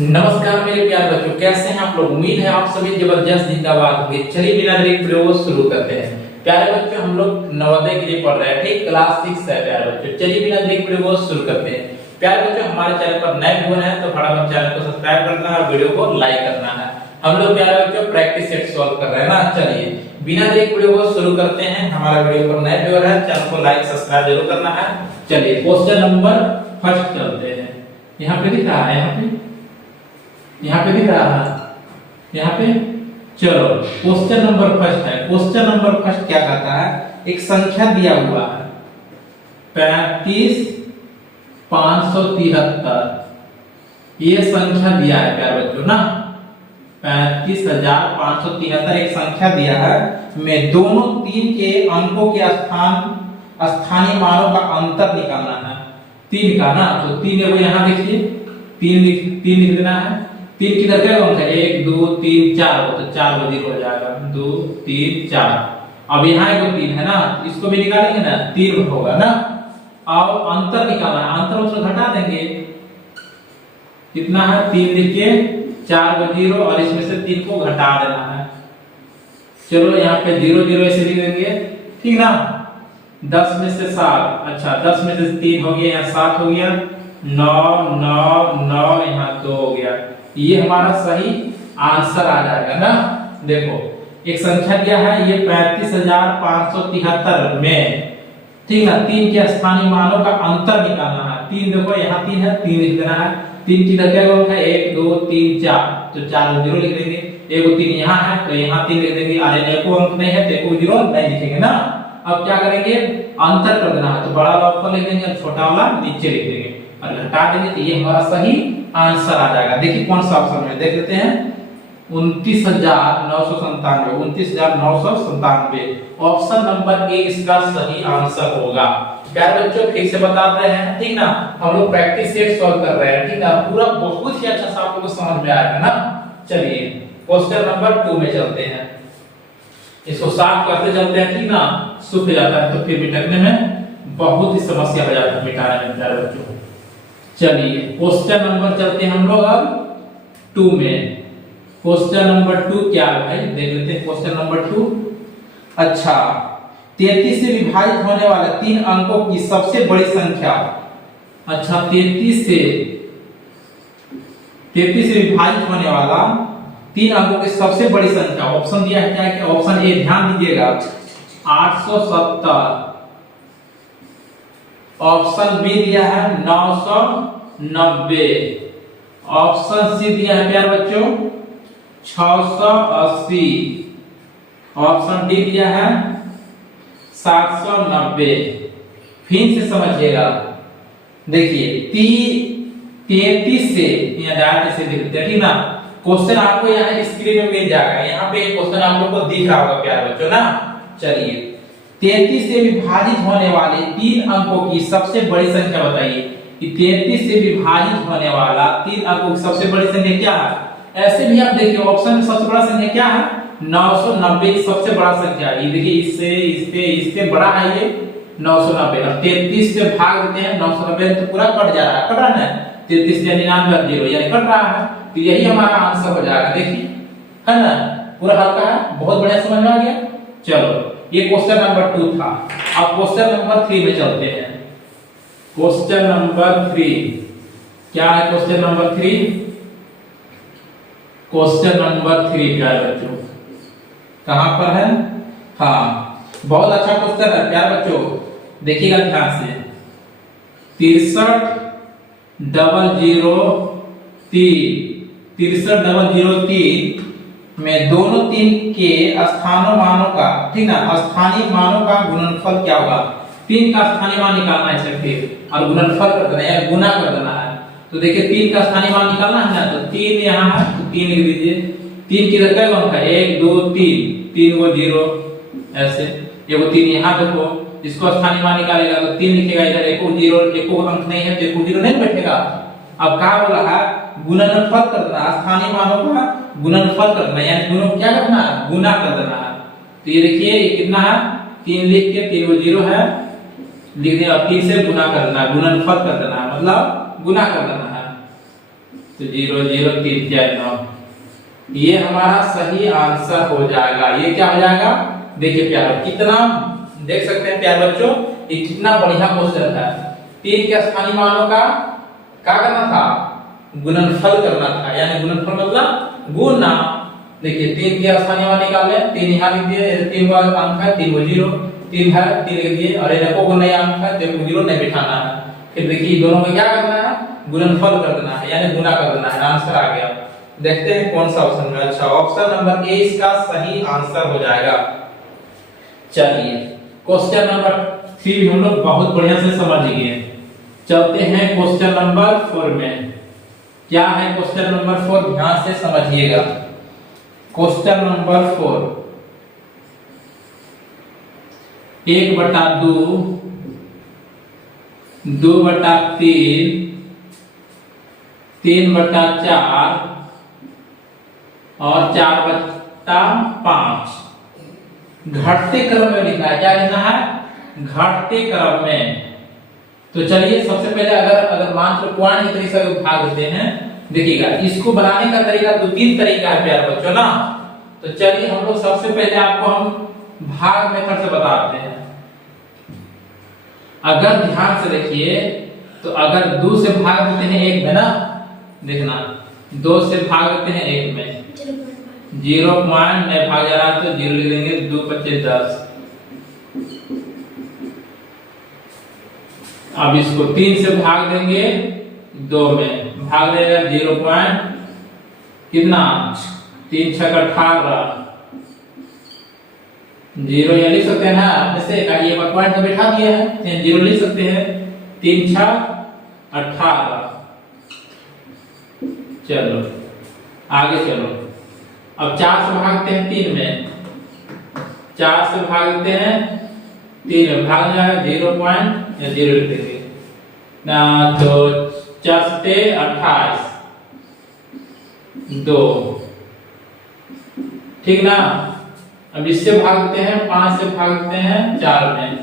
नमस्कार मेरे प्यारे बच्चों, कैसे हैं आप लोग। उम्मीद है आप सभी जबरदस्त जिंदाबाद होंगे। चलिए बिना देरी के वीडियो को शुरू करते हैं। प्यारे बच्चों, हम लोग नवोदय के लिए पढ़ रहे हैं, ठीक, क्लास 6 है प्यारे बच्चों। चलिए बिना देरी के वीडियो को शुरू करते हैं। प्यारे बच्चों, हमारे चैनल पर नए व्यूअर हैं तो फटाफट चैनल को सब्सक्राइब करना है और वीडियो को लाइक करना है। हम लोग प्यारे बच्चों प्रैक्टिस सेट सॉल्व कर रहे हैं ना। चलिए बिना देरी के वीडियो को शुरू करते हैं। हमारा वीडियो पर नए व्यूअर है, चैनल को लाइक सब्सक्राइब जरूर करना है। चलिए क्वेश्चन नंबर फर्स्ट चलते हैं। यहाँ पे दिख रहा है, यहाँ पे दिख रहा है, यहाँ पे। चलो क्वेश्चन नंबर फर्स्ट है। क्वेश्चन नंबर फर्स्ट क्या कहता है, एक संख्या दिया हुआ है 35,573। ये संख्या दिया है प्यारे बच्चों ना, 35,573 एक संख्या दिया है। में दोनों तीन के अंकों के स्थानीय मानों का अंतर निकालना है। तीन का ना, तो तीन है वो यहाँ देखिए, तीन लिख देना है। तीन किधर क्या अंक है, 1 2 3 4 हो, तो 4 बजे हो जाएगा, 2 3 4। अब यहाँ एगो 3 है ना, इसको भी निकालेंगे ना, 3 होगा ना। अब अंतर निकालना है, अंतर उसको घटा देंगे। कितना है, 3 लिखिए, 4 को 0 और इसमें से 3 को घटा देना है। चलो यहाँ पे 0 0 ऐसे लिख देंगे, ठीक ना। 10 में से 7, अच्छा 10 में से 3 हो गया, यहाँ 7 हो गया, 9 9 9 यहाँ 2 हो गया। ये हमारा सही आंसर आ जाएगा ना। देखो एक संख्या दिया है, ये 35,573 में, ठीक ना, तीन के स्थानीय मानों का अंतर निकालना है। तीन देखो यहाँ 3 है, 3 लिख देना है। 3 किधर क्या अंक है, 1 2 3 4, तो 4 को 0 लिख देंगे। एगो 3 यहाँ है तो यहाँ 3 लिख देंगे। अरे एको अंक नहीं है तो एको 0 नहीं लिखेंगे ना। अब क्या करेंगे, अंतर कर देना है, तो बड़ा वाला ऊपर लिख देंगे और छोटा वाला नीचे लिख देंगे और घटा देंगे, तो ये हमारा सही आंसर आ जाएगा। देखिए कौन सा ऑप्शन में, देख लेते हैं। 29,997, 29,997 ऑप्शन नंबर ए इसका सही आंसर होगा। प्यारे बच्चों फिर से बता रहे हैं, ठीक ना, हम लोग प्रैक्टिस सेट सॉल्व कर रहे हैं, ठीक ना, पूरा बहुत ही अच्छा से आप लोगों को समझ में आएगा ना। चलिए क्वेश्चन नंबर 2 में चलते हैं। इसको साफ करते चलते हैं, ठीक ना, सूख जाता है तो फिर मिटाने में बहुत ही समस्या हो जाती है मिटाने में प्यारे बच्चों। चलिए क्वेश्चन नंबर चलते हैं हम लोग अब 2 में। क्वेश्चन नंबर 2 क्या है भाई, देख लेते हैं क्वेश्चन नंबर 2। अच्छा 33 से विभाजित होने वाले 3 अंकों की सबसे बड़ी संख्या। अच्छा 33 से विभाजित होने वाला 3 अंकों की सबसे बड़ी संख्या। ऑप्शन दिया है क्या है, ऑप्शन ए ध्यान दीजिएगा 870, ऑप्शन बी दिया है 990, ऑप्शन सी दिया है प्यारे बच्चों 680, ऑप्शन डी दिया है 790। फिर से समझिएगा, देखिए 33 से यहाँ डायरेक्ट से लिखते हैं, ठीक ना। क्वेश्चन आपको यहाँ स्क्रीन में मिल जाएगा, यहाँ पे क्वेश्चन आप लोग को दिख रहा होगा प्यारे बच्चों ना। चलिए 33 से विभाजित होने वाले 3 अंकों की सबसे बड़ी संख्या बताइए। कि 33 से विभाजित होने वाला 3 अंकों की सबसे बड़ी संख्या क्या है। ऐसे भी आप देखिए ऑप्शन में सबसे बड़ा संख्या क्या है, 990 की सबसे बड़ा संख्या। ये देखिए इससे बड़ा है ये 990, और 33 से भाग देते हैं 990 तो पूरा कट जा रहा है, कट रहा है 33 से 99 0 यानी कट रहा है, तो यही हमारा आंसर हो जाएगा। देखिए है ना, पूरा हल्का है, बहुत बढ़िया समझ में आ गया। चलो ये क्वेश्चन नंबर 2 था। अब क्वेश्चन नंबर 3 में चलते हैं। क्वेश्चन नंबर 3 क्या है, क्वेश्चन नंबर 3, क्वेश्चन नंबर 3 प्यारे बच्चों कहां पर है। हाँ बहुत अच्छा क्वेश्चन है प्यारे बच्चों, देखिएगा ध्यान से। 63,003 में दोनों 3 के स्थानीय मानों का, ठीक ना, स्थानीय मानों का गुणनफल क्या होगा। 3 का स्थानीय मान निकालना है फिर और गुणनफल कर देना है, गुना कर देना है। तो देखिए 3 का स्थानीय मान निकालना है ना, तो 3 यहाँ है तो 3 लिख दीजिए। 3 किधर का अंक है, 1 2 3, 3 को 0 ऐसे, ये 3 यहाँ देखो, इसको स्थानीय मान निकालेगा तो 3 लिखेगा इधर, एको 0 एको अंक नहीं है तो एको 0 नहीं बैठेगा। अब क्या बोला है, गुणनफल कर देना, स्थानीय मानों का गुणनफल कर देना, यानी दोनों क्या करना है, गुना कर देना है। तो ये देखिए ये कितना है, 3 लिख के 3 को 0 है लिख दिया, 3 से गुना करना है, गुणनफल कर देना है, मतलब गुना कर देना है। तो 0 0 3 4 9, ये हमारा सही आंसर हो जाएगा। ये क्या हो जाएगा, देखिए प्यारे कितना, देख सकते हैं प्यारे बच्चों, ये कितना बढ़िया क्वेश्चन था। 3 के स्थानीय मानों का क्या करना था, गुणनफल करना था, यानी गुणनफल मतलब गुणा। देखिए 3 के स्थानीय मान निकाले, 3 यहाँ लिख दिए, 3 का अंक है 3 को 0, 3 है 3 लिख दिए, और इनको को नया अंक है देखो 0 नहीं बिठाना है। फिर देखिए दोनों का क्या करना है, गुणनफल कर देना है, यानी गुणा कर देना है, आंसर आ गया। देखते हैं कौन सा ऑप्शन में, अच्छा ऑप्शन नंबर ए इसका सही आंसर हो जाएगा। चलिए क्वेश्चन नंबर 3 हम लोग बहुत बढ़िया से समझ गए। चलते हैं क्वेश्चन नंबर 4 में। क्या है क्वेश्चन नंबर 4, ध्यान से समझिएगा। क्वेश्चन नंबर 4, 1/2, 2/3, 3/4 और 4/5 घटते क्रम में लिखना है। क्या लिखना है, घटते क्रम में। तो चलिए सबसे पहले अगर मान लो पॉइंट तरीके से भाग देते हैं। देखिएगा इसको बनाने का तरीका 2-3 तरीका है प्यारे बच्चों ना। तो चलिए हम लोग सबसे पहले आपको हम भाग मेथड से बताते हैं। अगर ध्यान से देखिए तो अगर 2 से भाग देते हैं 1 में ना, देखना 2 से भाग देते हैं 1 में, 0 पॉइंट नहीं भाग जा रहा तो 0 लिख देंगे, 2 25 10। अब इसको 3 से भाग देंगे 2 में, भाग देगा 0 पॉइंट कितना, 3 6 18, 0 या लिख सकते हैं ना, जैसे ये पॉइंट तो बैठा दिया है 0 लिख सकते हैं, 3 6 18। चलो आगे चलो, अब 4 से भागते हैं 3 में, 4 से भागते हैं 3 में, भाग जाएगा 0 पॉइंट या 0 लिख देंगे ना, तो 4 से 28 2, ठीक ना। अब इससे भागते हैं 5 से भागते हैं 4 में,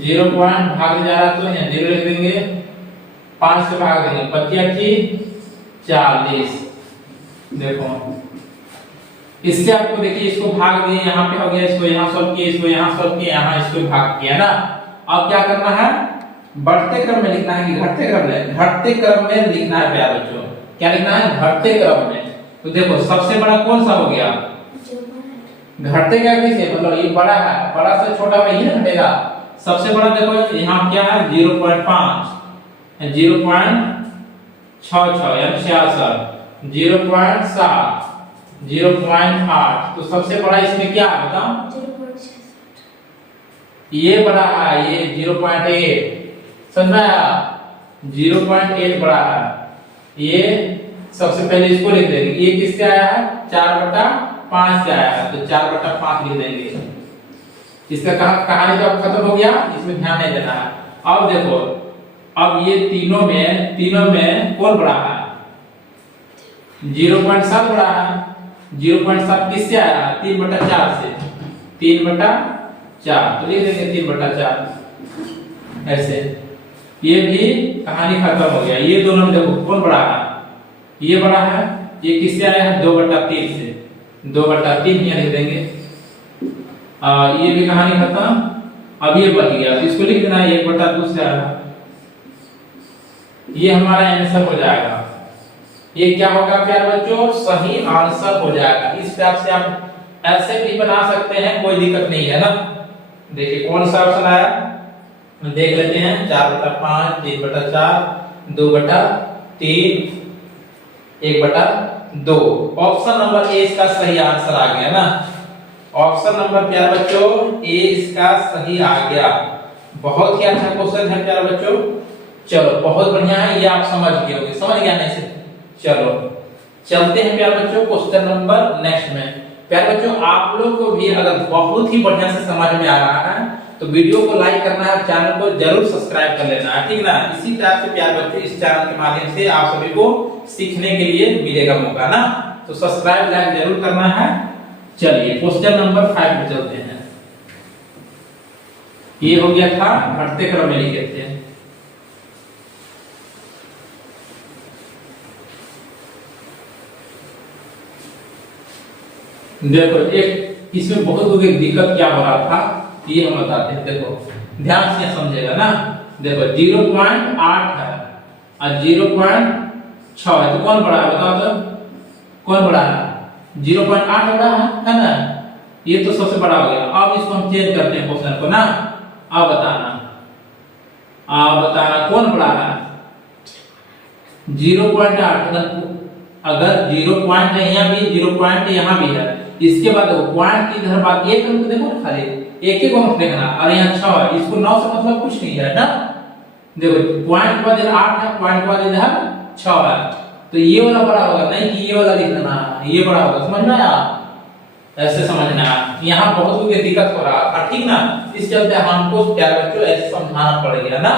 0 पॉइंट भाग जा रहा तो यहाँ 0 लिख देंगे, 5 से भाग देंगे 25 40। देखो इससे आपको देखिए इसको भाग दिए, यहाँ पे हो गया, इसको यहाँ सॉल्व किया, इसको यहाँ सॉल्व किया, यहाँ इसको भाग किया ना। अब क्या करना है, बढ़ते क्रम में लिखना है कि घटते क्रम में, घटते क्रम में लिखना है प्यारे बच्चों। क्या लिखना है, घटते क्रम में। तो देखो सबसे बड़ा कौन सा हो गया, घटते क्या कैसे, मतलब ये बड़ा है, बड़ा से छोटा में ये घटेगा। सबसे बड़ा देखो यहाँ क्या है 0.5, 0.66 यानी 66, 0.7, 0.8। तो सबसे बड़ा इसमें क्या है बताओ, ये बड़ा है, ये 0.8, समझ में आया, 0.8 बड़ा है। ये सबसे पहले इसको लिख देंगे, ये किससे आया है 4/5 से आया है, तो 4/5 लिख देंगे। इसका कहानी तो खत्म हो गया, इसमें ध्यान नहीं देना है। अब देखो अब ये तीनों में कौन बड़ा है, 0.7 बड़ा है। 0.7 किससे आया है, 3/4 से, 3/4 तो लिख देंगे 3/4 ऐसे। ये भी कहानी खत्म हो गया। ये दोनों में देखो कौन बड़ा है, ये बड़ा है, ये किससे आया है 2/3 से, 2/3 यहाँ लिख देंगे। ये भी कहानी खत्म। अब ये बच गया, इसको लिख देना 1/2 से आया, ये हमारा आंसर हो जाएगा। ये क्या होगा प्यारे बच्चों, सही आंसर हो जाएगा। इस टाइप से आप ऐसे भी बना सकते हैं, कोई दिक्कत नहीं है ना। देखिए कौन सा ऑप्शन आया, देख लेते हैं, 4/5, 3/4, 2/3, 1/2। ऑप्शन नंबर ए इसका सही आंसर आ गया ना। ऑप्शन नंबर प्यारे बच्चों ए इसका सही आ गया। बहुत ही अच्छा क्वेश्चन है प्यारे बच्चों। चलो बहुत बढ़िया है, ये आप समझ गए होंगे, समझ गया नहीं से। चलो चलते हैं प्यारे बच्चों क्वेश्चन नंबर नेक्स्ट में। प्यारे बच्चों आप लोग को भी अगर बहुत ही बढ़िया से समझ में आ रहा है तो वीडियो को लाइक करना है, चैनल को जरूर सब्सक्राइब कर लेना है, ठीक ना। इसी तरह से प्यारे बच्चों इस चैनल के माध्यम से आप सभी को सीखने के लिए मिलेगा मौका ना, तो सब्सक्राइब लाइक जरूर करना है। चलिए क्वेश्चन नंबर 5 पे चलते हैं। ये हो गया था घटते क्रम में लिखे थे। देखो एक इसमें बहुत बड़ी दिक्कत क्या हो रहा था ये हम बताते हैं। देखो ध्यान से समझेगा ना। देखो 0.8 है और 0.6 है, तो कौन बड़ा है बताओ तो, कौन बड़ा है? 0.8 बड़ा है ना, ये तो सबसे बड़ा हो गया। अब इसको हम चेंज करते हैं क्वेश्चन को ना। अब बताना कौन बड़ा है? 0.8। अगर 0 पॉइंट है यहाँ भी, 0 पॉइंट यहाँ भी है, इसके बाद देखो पॉइंट की इधर बात एक हमको देखो ना, खाली एक ही को हम देखना। और यहाँ 6 है, इसको 9 से मतलब कुछ नहीं है ना। देखो पॉइंट के बाद इधर 8 है, पॉइंट के बाद इधर 6 है, तो ये वाला बड़ा होगा, नहीं कि ये वाला लिखना, ये बड़ा होगा। समझना यार, ऐसे समझना। यहाँ बहुत कोई दिक्कत हो रहा था, ठीक ना, इस चलते हमको प्यारे बच्चों ऐसे समझाना पड़ेगा ना।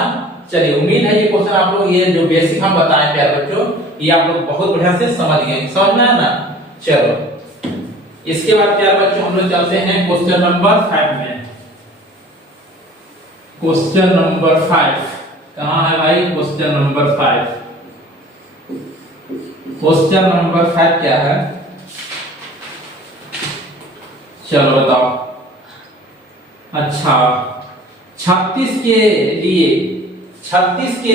चलिए उम्मीद है ये क्वेश्चन आप लोग, ये जो बेसिक हम बताएं प्यारे बच्चों, ये आप लोग बहुत बढ़िया से समझ गए। समझ में आया ना। चलो इसके बाद प्यारे बच्चों हम लोग चलते हैं क्वेश्चन नंबर 5 में। क्वेश्चन नंबर 5 कहाँ है भाई? क्वेश्चन नंबर 5, क्वेश्चन नंबर 5 क्या है? चलो बताओ। अच्छा 36 के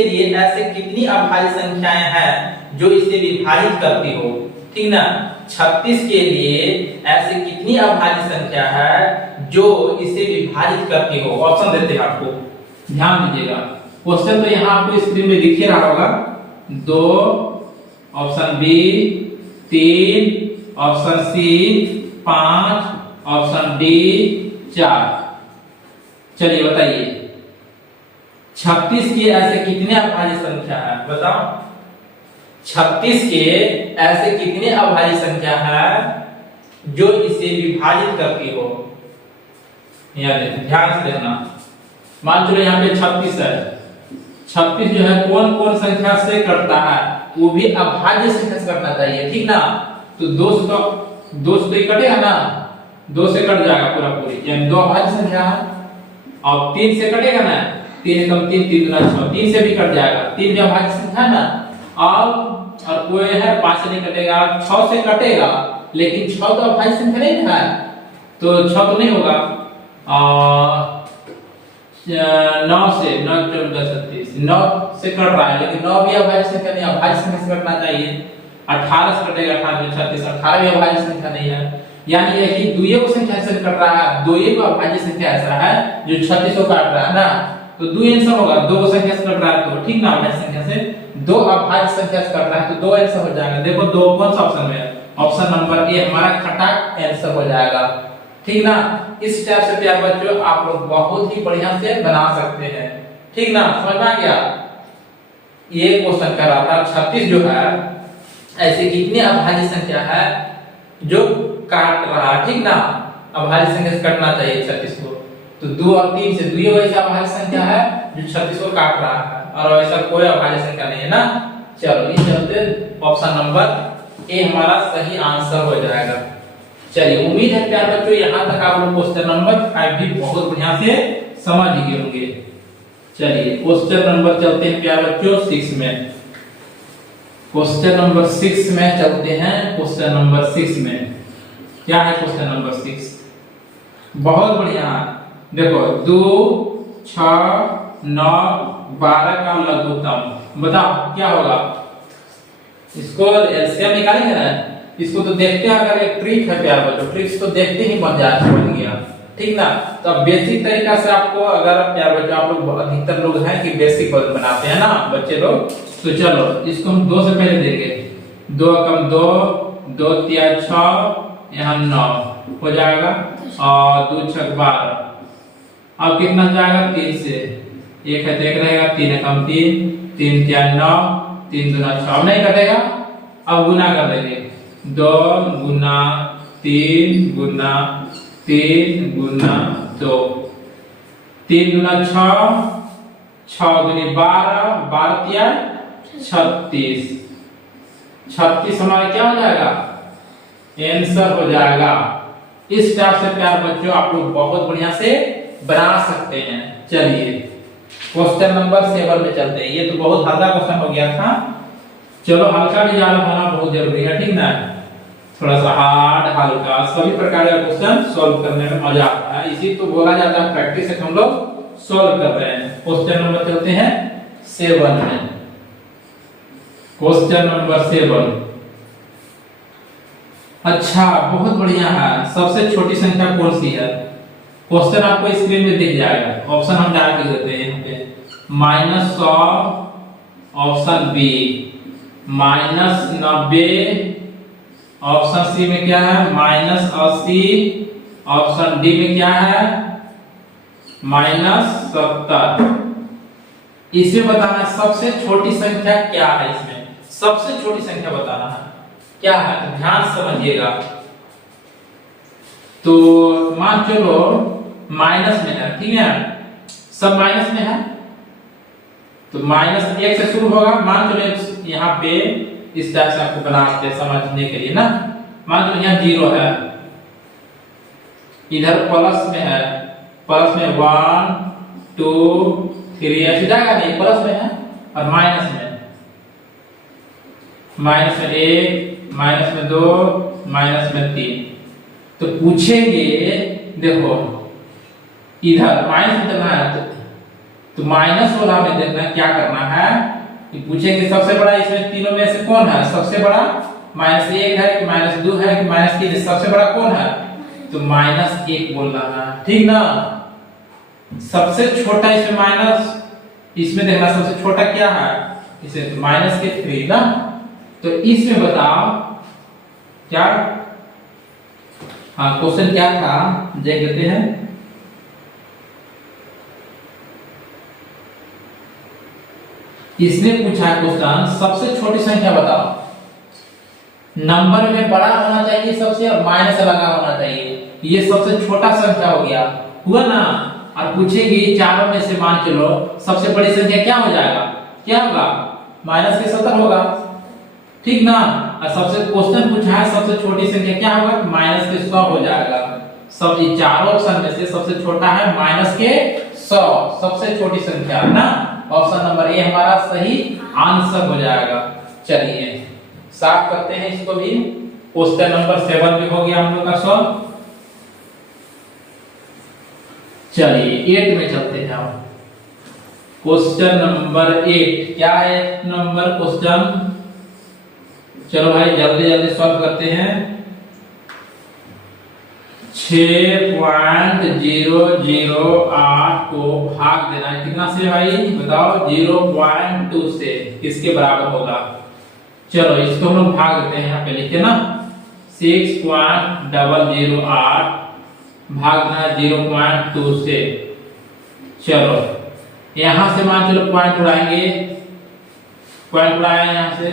लिए ऐसे कितनी अभाज्य संख्याएं हैं जो इसे विभाजित करती हो? ठीक ना, 36 के लिए ऐसे कितनी अभाज्य संख्या है जो इसे विभाजित करती हो? ऑप्शन देते हैं आपको, ध्यान दीजिएगा। क्वेश्चन तो यहाँ आपको स्क्रीन में दिख ही रहा होगा। 2, option B 3, option C 5, option D 4। चलिए बताइए 36 के ऐसे कितने अभाज्य संख्या है? बताओ 36 के ऐसे कितने अभाज्य संख्या है जो इसे विभाजित करती हो? ध्यान से देखना। मान चलो यहाँ पे 36 है, 36 जो है कौन कौन संख्या से कटता है? वो भी अभाज्य संख्या से कटना चाहिए, ठीक ना। तो 2 से तो कटेगा ना, 2 से कट जाएगा पूरा पूरी, यानी 2 अभाज्य संख्या है। और 3 से कटेगा ना, 3 कम 3 3 गुना 6, 3 से भी कट जाएगा, 3 भी अभाज्य संख्या है ना। और कोई है 5 से नहीं कटेगा, 6 से कटेगा, लेकिन 6 तो अभाज्य संख्या नहीं है, तो 6 तो नहीं होगा। 9 से 9 से कट रहा है, लेकिन 9 भी अभाज्य संख्या नहीं, अभाज्य संख्या से कटना चाहिए। 18 से कटेगा, 18 36, 18 भी अभाज्य संख्या नहीं है। यानी यही दुइयों को संख्या से कट रहा है, दुइयों को अभाज्य संख्या ऐसा है जो 36 को काट रहा है ना, तो 2 आंसर होगा। 2 को संख्या से कट रहा है तो ठीक ना, अभाज्य संख्या से 2 अभाज्य संख्या से कट रहा है तो 2 आंसर हो जाएगा। देखो 2 कौन सा ऑप्शन में है? ऑप्शन नंबर ए हमारा खटाक आंसर हो जाएगा, ठीक ना। इस टाइप से प्यारे बच्चों आप लोग बहुत ही बढ़िया से बना सकते हैं, ठीक ना। समझ में आ गया? ये क्वेश्चन कर रहा था 36 जो है ऐसे कितनी अभाज्य संख्या है जो काट रहा है, ठीक ना। अभाज्य संख्या से कटना चाहिए 36 को, तो 2 और 3 से दुइयों ऐसा अभाज्य संख्या है जो 36 को काट रहा है, और ऐसा कोई अभाज्य संख्या नहीं है ना। चलो इस चलते ऑप्शन नंबर ए हमारा सही आंसर हो जाएगा। चलिए उम्मीद है प्यारे बच्चों यहाँ तक आप लोग क्वेश्चन नंबर 5 भी बहुत बढ़िया से समझ गए होंगे। चलिए क्वेश्चन नंबर चलते हैं प्यारे बच्चों 6 में। क्वेश्चन नंबर 6 में चलते हैं। क्वेश्चन नंबर 6 में क्या है? क्वेश्चन नंबर 6 बहुत बढ़िया। देखो 2, 6, 9, 12 का लघुत्तम बताओ क्या होगा? इसको एलसीएम निकालेंगे ना, इसको तो देखते हैं। अगर एक ट्रिक है प्यारे बच्चों, ट्रिक्स तो देखते ही बन गया, ठीक ना। तो अब बेसिक तरीका से आपको, अगर प्यारे बच्चों आप लोग अधिकतर लोग हैं कि बेसिक बनाते हैं ना बच्चे लोग, तो चलो इसको हम 2 से पहले देंगे। 2 कम 2, 2 3 6, यहाँ 9 हो जाएगा, और 2 6 12। अब कितना जाएगा? 3 से 1 है तो 1 रहेगा, 3 कम 3, 3 3 9, 3 2 6 नहीं कटेगा। अब गुना कर देंगे, 2 गुना 3 गुना 3 गुना 2, 3 गुना 6, 6 गुनी 12, 12 36, 36 हमारा क्या हो जाएगा? आंसर हो जाएगा। इस टाइप से प्यारे बच्चों आप लोग बहुत बढ़िया से बना सकते हैं। चलिए क्वेश्चन नंबर 7 में चलते हैं। ये तो बहुत हल्का क्वेश्चन हो गया था, चलो हल्का भी ज्यादा होना बहुत जरूरी है, ठीक ना। थोड़ा सा हार्ड हल्का सभी प्रकार का क्वेश्चन सॉल्व करने में मजा आता है, इसी तो बोला जाता है प्रैक्टिस से हम लोग सॉल्व कर रहे हैं। क्वेश्चन नंबर चलते हैं 7 में। Question number 7। अच्छा बहुत बढ़िया है। सबसे छोटी संख्या कौन सी है? क्वेश्चन आपको स्क्रीन में दिख जाएगा, ऑप्शन हम डाल के देते हैं यहाँ पे। -100 ऑप्शन बी, -90 ऑप्शन सी में क्या है, -80 ऑप्शन डी में क्या है, -70। इसमें बताना है सबसे छोटी संख्या क्या है। इसमें सबसे छोटी संख्या बताना है क्या है, तो ध्यान समझिएगा। तो मान चलो माइनस में है, ठीक है, सब माइनस में है, तो -1 से शुरू होगा। मान चलो यहाँ पे इस टाइप से आपको बनाते हैं समझने के लिए ना। मान लो यहाँ 0 है, इधर प्लस में है, प्लस में 1 2 3 ऐसे जाएगा नहीं, प्लस में है, और माइनस में -1 -2 -3। तो पूछेंगे, देखो इधर माइनस में देना है तो माइनस वाला में देखना क्या करना है कि पूछेंगे सबसे बड़ा इसमें तीनों में से कौन है सबसे बड़ा, -1 है कि -2 है कि -3, सबसे बड़ा कौन है, तो -1 बोलना है, ठीक ना। सबसे छोटा इसमें माइनस, इसमें देखना सबसे छोटा क्या है, इसे तो -3 ना। तो इसमें बताओ क्या, हाँ क्वेश्चन क्या था देख लेते हैं। इसने पूछा क्वेश्चन सबसे छोटी संख्या बताओ, नंबर में बड़ा होना चाहिए सबसे और माइनस लगा होना चाहिए, ये सबसे छोटा संख्या हो गया, हुआ ना। और पूछेगी चारों में से मान चलो सबसे बड़ी संख्या क्या हो जाएगा, क्या होगा, -70 होगा, ठीक ना। और सबसे क्वेश्चन पूछा है सबसे छोटी संख्या क्या होगा, -100 हो जाएगा। सब ये चारों ऑप्शन में से सबसे छोटा है -100, सबसे छोटी संख्या ना। ऑप्शन नंबर ए हमारा सही आंसर हो जाएगा। चलिए साफ करते हैं इसको भी। क्वेश्चन नंबर 7 पे हो गया हम लोग का सॉल्व। चलिए 8 में चलते हैं अब। क्वेश्चन नंबर 8 क्या है, नंबर क्वेश्चन, चलो भाई जल्दी जल्दी सॉल्व करते हैं। 6.008 को भाग देना है कितना से भाई बताओ, 0.2 से, किसके बराबर होगा। चलो इसको हम लोग भाग देते हैं, यहाँ पे लिखे ना 6.008 भागना 0.2 से। चलो यहाँ से मान चलो पॉइंट उड़ाएंगे, पॉइंट उड़ाया यहाँ से,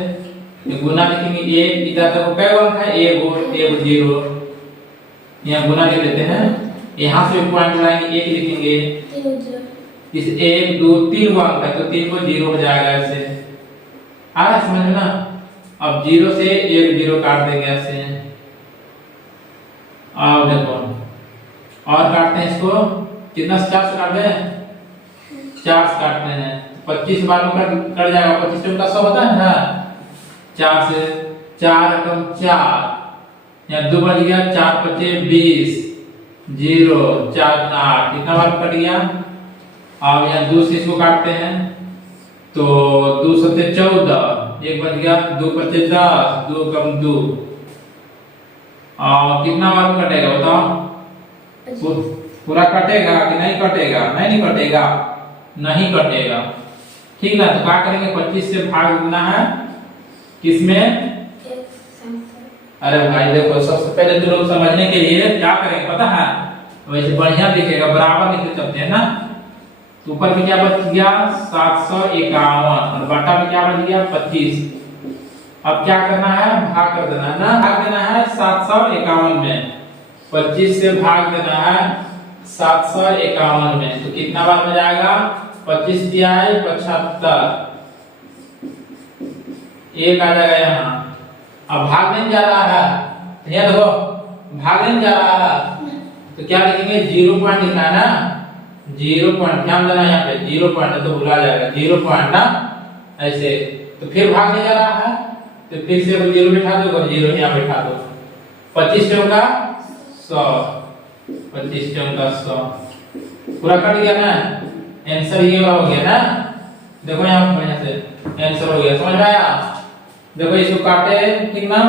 गुना लिखेंगे 1, इधर तक क्या अंक है 1 0, यहाँ गुना लिख देते हैं। यहाँ से पॉइंट उड़ाएंगे 1 लिखेंगे, इस 1 2 3 अंक है तो 3 को 0 हो जाएगा ऐसे, आ रहा समझ में ना। अब 0 से 1 0 काट देंगे ऐसे, अब देखो और काटते हैं इसको, कितना 4 से काटते हैं, 4 से काटते हैं, 25 बार में कट जाएगा, 25 का 100 होता है ना। 4 से 4 एकम 4, यहाँ 2 बच गया, 4 5 20 0 4 8, कितना बार कट गया। अब यहाँ 2 से इसको काटते हैं तो 2 7 14, 1 बच गया, 2 5 10, 2 कम 2, और कितना बार कटेगा बताओ, पूरा कटेगा कि नहीं कटेगा, नहीं कटेगा, नहीं कटेगा, ठीक ना। तो क्या करेंगे 25 से भाग देना है किसमें, अरे भाई देखो सबसे पहले तो लोग समझने के लिए क्या करेंगे पता है, वैसे बढ़िया दिखेगा, बराबर लिखते चलते हैं ना। तो ऊपर में क्या बच गया 751 और बटा में क्या बच गया 25। अब क्या करना है, भाग कर देना है ना, भाग देना है 751 में, 25 से भाग देना है 751 में, तो कितना बार में जाएगा, 25 दिया है 75, 1 आ जाएगा यहाँ। अब भागने जा रहा है, ध्यान दो, भागने जा रहा है तो क्या लिखेंगे 0 पॉइंट लिखना है ना, 0 पॉइंट, ध्यान देना यहाँ पे 0 पॉइंट तो भुला जाएगा, 0 पॉइंट ना ऐसे। तो फिर भागने जा रहा है तो फिर से 0 बिठा दो और 0 यहाँ बिठा दो, 25 चौका 100, 25 चौका 100 पूरा कट गया ना। आंसर ये हो गया ना, देखो यहाँ बढ़िया से आंसर हो गया, समझ में आया। देखो इसको काटे, ठीक ना,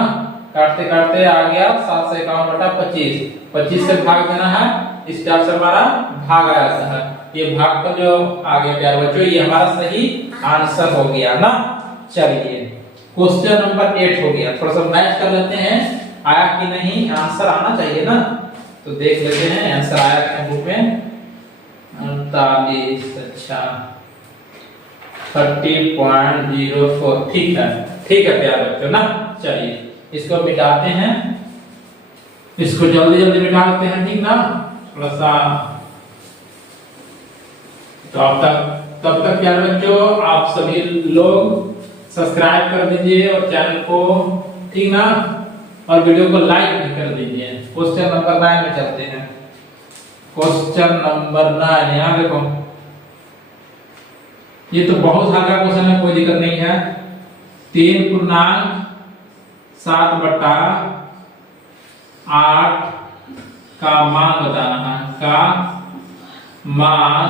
काटते काटते आ गया 751/25, 25 से भाग देना है, इस टाइप से हमारा भाग आया है। ये भाग का जो आ गया प्यारे बच्चों, ये हमारा सही आंसर हो गया ना। चलिए क्वेश्चन नंबर 8 हो गया, थोड़ा सा मैच कर लेते हैं आया कि नहीं, आंसर आना चाहिए ना, तो देख लेते हैं आंसर आया क्या बुक में। 39, अच्छा 30.04, ठीक है प्यारे बच्चों ना। चलिए इसको मिटाते हैं, इसको जल्दी जल्दी मिटा देते हैं, ठीक ना, थोड़ा सा। तो तब तक प्यारे बच्चों आप सभी लोग सब्सक्राइब कर दीजिए और चैनल को, ठीक ना, और वीडियो को लाइक भी कर दीजिए। क्वेश्चन नंबर 9 में चलते हैं। क्वेश्चन नंबर 9 यहाँ देखो, ये तो बहुत हल्का क्वेश्चन है, कोई दिक्कत नहीं है। 3.7/8 का मान बताना है, का मान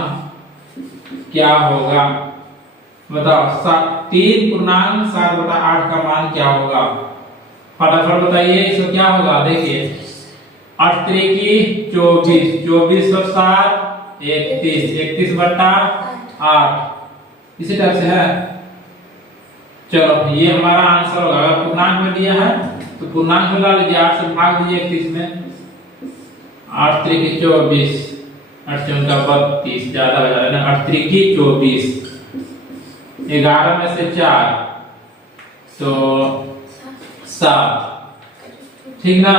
क्या होगा, बताओ। 3.7/8 का मान क्या होगा, फटाफट बताइए। इसको क्या होगा, देखिए 8 त्रिकी 24, 24 और 7 31, 31/8 इसी टाइप से है। चलो ये हमारा आंसर होगा। अगर पूर्णांक में दिया है तो पूर्णांक में ला लीजिए, 8 से भाग दीजिए 31 में, 8 त्रिकी 24, 8 चौका 32, ज्यादा हो जा रहा है ना, 8 त्रिकी 24, 11 में से 4 तो 7, ठीक ना।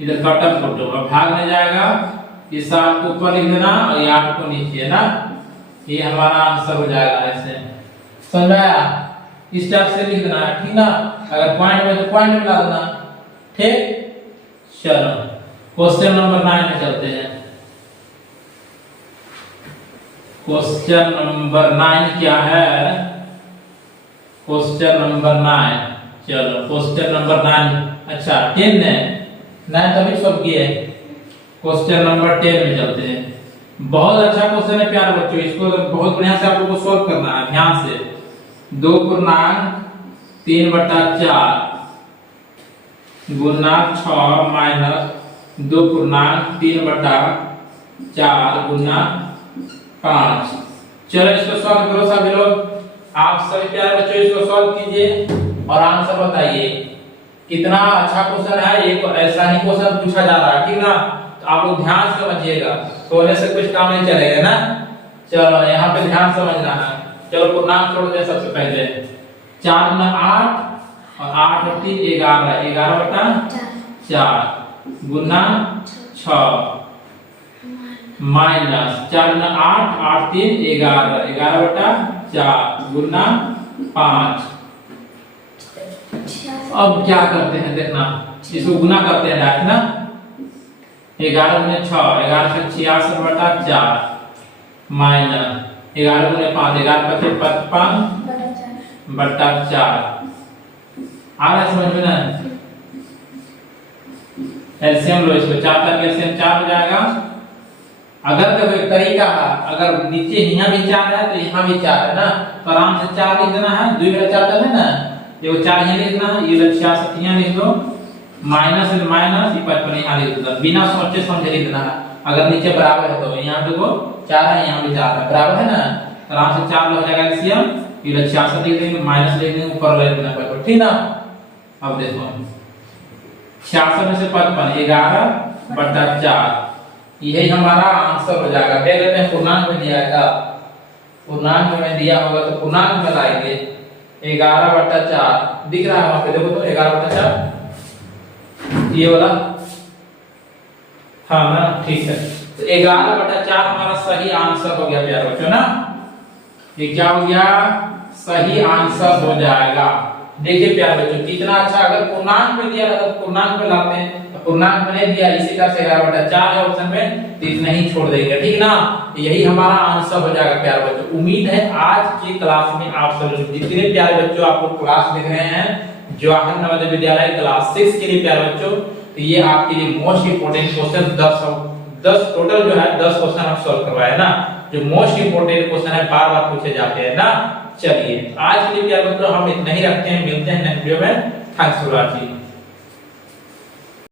इधर कटा फोटो अब भाग में जाएगा, ये 7 को ऊपर लिख देना और ये 8 को नीचे, है ना, ये हमारा आंसर हो जाएगा। ऐसे समझ आया, इस टाइप से लिख देना, ठीक ना। अगर पॉइंट में तो पॉइंट में ला देना, ठीक। चलो क्वेश्चन नंबर 9 में चलते हैं। क्वेश्चन नंबर 9 क्या है, क्वेश्चन नंबर 9, चलो क्वेश्चन नंबर 9, अच्छा 10 है, 9 तभी सॉल्व किए। क्वेश्चन नंबर 10 में चलते हैं। बहुत अच्छा क्वेश्चन है प्यारे बच्चों, इसको बहुत बढ़िया से आप लोगों को सॉल्व करना है, ध्यान से। 2.3/4 गुना 6 माइनस 2.3/4 गुना 5। चलो इसको सॉल्व करो सभी लोग, आप सभी प्यारे बच्चों इसको सॉल्व कीजिए और आंसर बताइए। कितना अच्छा क्वेश्चन है, ये ऐसा ही क्वेश्चन पूछा जा रहा है, ठीक ना। तो आप लोग ध्यान से समझिएगा, सोने से कुछ काम नहीं चलेगा ना। चलो यहाँ पे ध्यान समझना है। चलो पूर्णांक छोड़ दे सबसे पहले, 4 गुना 8 और 8 और 3 11, 11/4 गुना 6 माइनस 4 गुना 8, 8 3 11, 11/4 गुना 5। अब क्या करते हैं देखना, इसको गुना करते हैं डायरेक्ट ना। 11 गुने 6, 11 से 66/4 माइनस 11 गुने 5, 11 × 55/4। आ रहा है समझ में ना। एलसीएम लो, इसको 4 का एलसीएम 4 हो जाएगा। अगर देखो एक तरीका है, अगर नीचे यहाँ भी 4 है तो यहाँ भी 4 है ना, तो आराम से 4 लिख देना है, 2 × 4 है ना, ये 4 यहाँ लिख देना है, ये 66 यहाँ लिख दो, माइनस है माइनस, ये 55 यहाँ लिख दो, बिना सोचे समझे लिख देना है। अगर नीचे बराबर है तो यहाँ देखो 4 है, यहाँ भी 4 है, बराबर है ना, आराम से 4 हो जाएगा एलसीएम, ये 66 लिख देंगे, माइनस लिख देंगे, ऊपर लिख देना पड़ेगा, ठीक ना। अब देखो 66 में से 55, 11/4, यही हमारा आंसर हो जाएगा। देख लेते हैं पूर्णांक में दिया है, पूर्णांक में दिया होगा तो पूर्णांक में लाएंगे। 11/4 दिख रहा है वहां पे, देखो तो 11/4 ये वाला, हाँ ना, ठीक है। तो 11/4 हमारा सही आंसर हो गया प्यारे बच्चों ना। ये क्या हो गया, सही आंसर हो जाएगा। देखिए प्यारे बच्चों कितना अच्छा, अगर पूर्णांक में दिया तो पूर्णांक में लाते हैं, तो पूर्णांक में नहीं दिया, इसी तरह से 11/4 है ऑप्शन में, तो इतना ही छोड़ देंगे, ठीक ना। यही हमारा आंसर हो जाएगा प्यारे बच्चों। उम्मीद है आज की क्लास में आप सब जितने प्यारे बच्चों आप लोग क्लास देख रहे हैं जवाहर नवोदय विद्यालय क्लास 6 के लिए प्यारे बच्चों, तो ये आपके लिए मोस्ट इंपोर्टेंट क्वेश्चन 10 टोटल जो है 10 क्वेश्चन आप सॉल्व करवाए ना, जो मोस्ट इंपोर्टेंट क्वेश्चन है बार बार पूछे जाते हैं ना। चलिए आज के लिए क्या मतलब हम इतना ही रखते हैं, मिलते हैं नेक्स्ट वीडियो में। Thanks for watching.